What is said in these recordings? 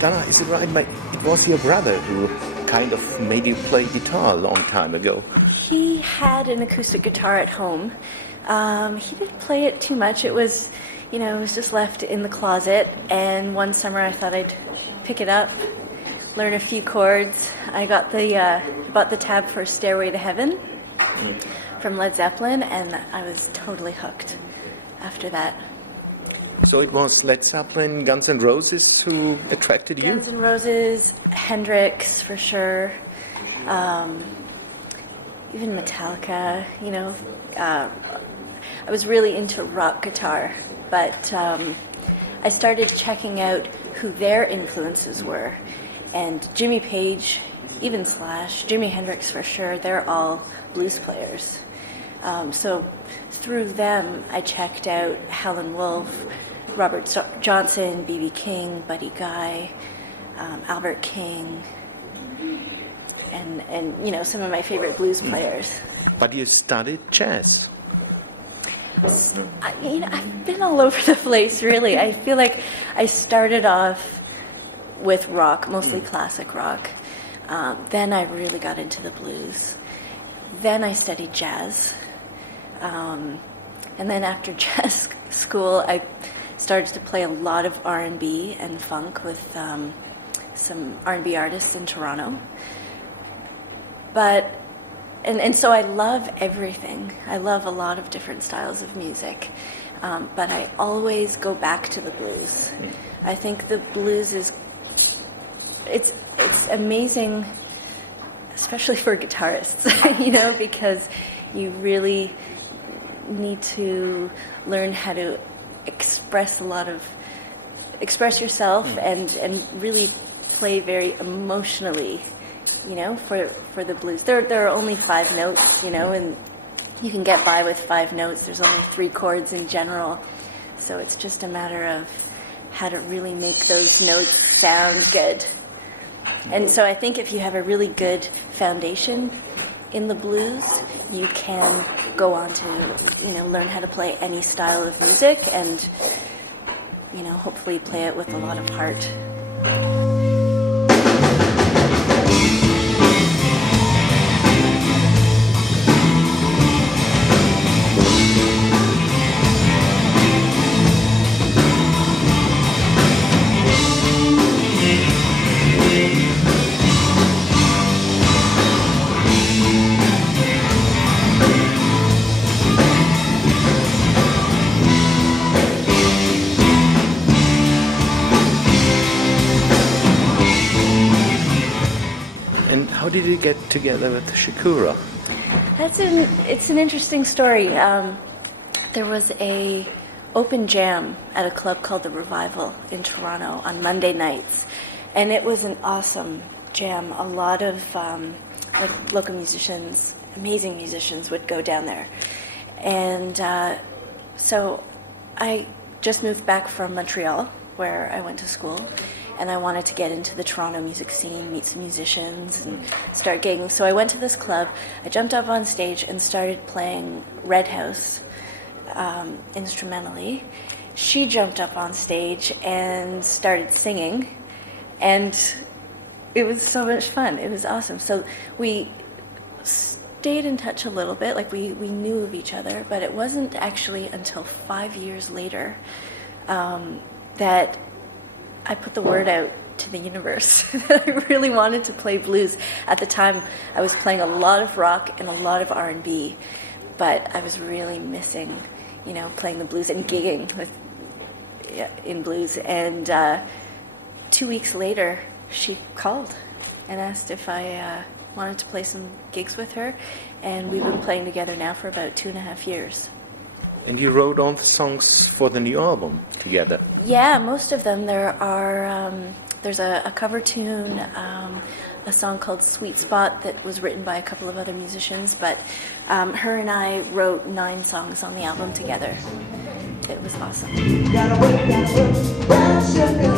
Donna, is it right? It was your brother who kind of made you play guitar a long time ago. He had an acoustic guitar at home. He didn't play it too much. It was just left in the closet. And one summer I thought I'd pick it up, learn a few chords. I got bought the tab for Stairway to Heaven from Led Zeppelin, and I was totally hooked after that. So it was Led Zeppelin, Guns N' Roses who attracted you? Guns N' Roses, Hendrix for sure, even Metallica, I was really into rock guitar, but I started checking out who their influences were, and Jimmy Page, even Slash, Jimi Hendrix for sure, they're all blues players. So through them, I checked out Howlin' Wolf, Robert Johnson, B.B. King, Buddy Guy, Albert King, and some of my favorite blues players. But you studied jazz. I've been all over the place, really. I feel like I started off with rock, mostly classic rock. Then I really got into the blues. Then I studied jazz. And then after jazz school, I started to play a lot of R&B and funk with some R&B artists in Toronto. And so I love everything. I love a lot of different styles of music, but I always go back to the blues. I think the blues it's amazing, especially for guitarists, because you really need to learn how to express yourself and really play very emotionally, for the blues. There are only 5 notes, and you can get by with 5 notes. There's only 3 chords in general, so it's just a matter of how to really make those notes sound good. And so I think if you have a really good foundation in the blues, you can go on to, learn how to play any style of music and, hopefully play it with a lot of heart. How did you get together with Shakura? It's an interesting story. There was a open jam at a club called the Revival in Toronto on Monday nights, and it was an awesome jam. A lot of local musicians, amazing musicians, would go down there, and so I just moved back from Montreal, where I went to school. And I wanted to get into the Toronto music scene, meet some musicians, and start gigging. So I went to this club. I jumped up on stage and started playing Red House instrumentally. She jumped up on stage and started singing, and it was so much fun. It was awesome. So we stayed in touch a little bit, like we knew of each other, but it wasn't actually until 5 years later that I put the word out to the universe that I really wanted to play blues. At the time, I was playing a lot of rock and a lot of R&B, but I was really missing, playing the blues and gigging in blues. And 2 weeks later, she called and asked if I wanted to play some gigs with her, and we've been playing together now for about 2.5 years. And you wrote all the songs for the new album together? Yeah, most of them. There's a cover tune, a song called Sweet Spot that was written by a couple of other musicians, but her and I wrote 9 songs on the album together. It was awesome. Gotta work, brown sugar,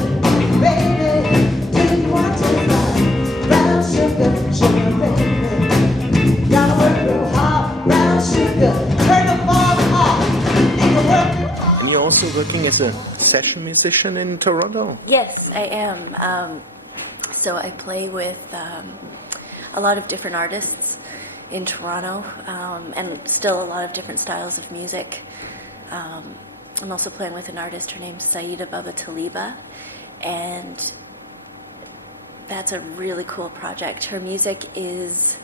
baby. Do you want to fly? Brown sugar, sugar, baby. Gotta work real hard, brown sugar. Turn the farm off. Need to work real hard. And you're also working as a session musician in Toronto? Yes, I am. So I play with a lot of different artists in Toronto, and still a lot of different styles of music. I'm also playing with an artist, her name's Saida Baba Taliba, and that's a really cool project. Her music is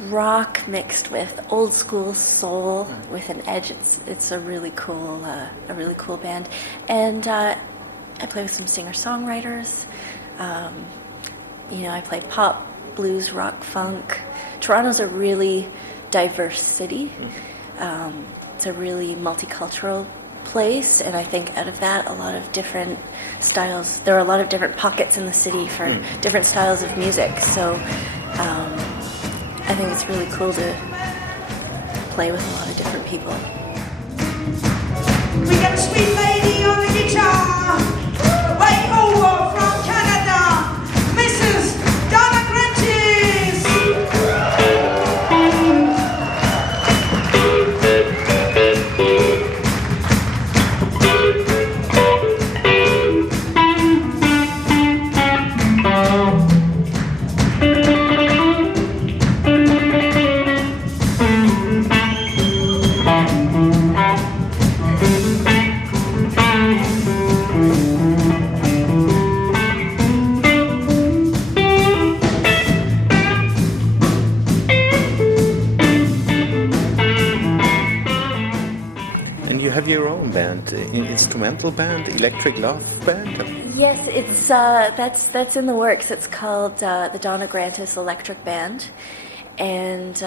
rock mixed with old school soul with an edge. It's a really cool band, and I play with some singer-songwriters. I play pop, blues, rock, funk. Toronto's a really diverse city. It's a really multicultural place, and I think out of that, a lot of different styles. There are a lot of different pockets in the city for different styles of music. So I think it's really cool to play with a lot of different people. We got a sweet lady on the guitar, way over from Canada, Mrs. Donna Grantis. And you have your own band, instrumental band, Electric Love Band? Yes, it's that's in the works. It's called the Donna Grantis Electric Band, and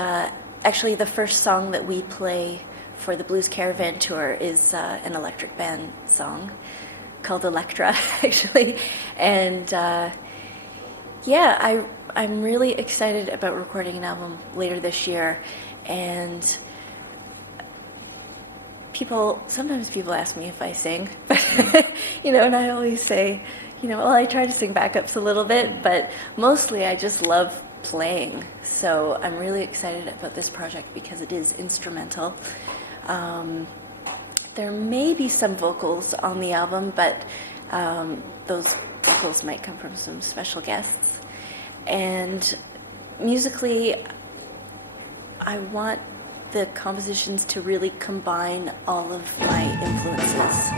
actually the first song that we play for the Blues Caravan tour is an electric band song called Electra, actually, and I'm really excited about recording an album later this year, and sometimes people ask me if I sing, but and I always say, well, I try to sing backups a little bit, but mostly I just love playing. So I'm really excited about this project because it is instrumental. There may be some vocals on the album, but those vocals might come from some special guests. And musically, I want the compositions to really combine all of my influences.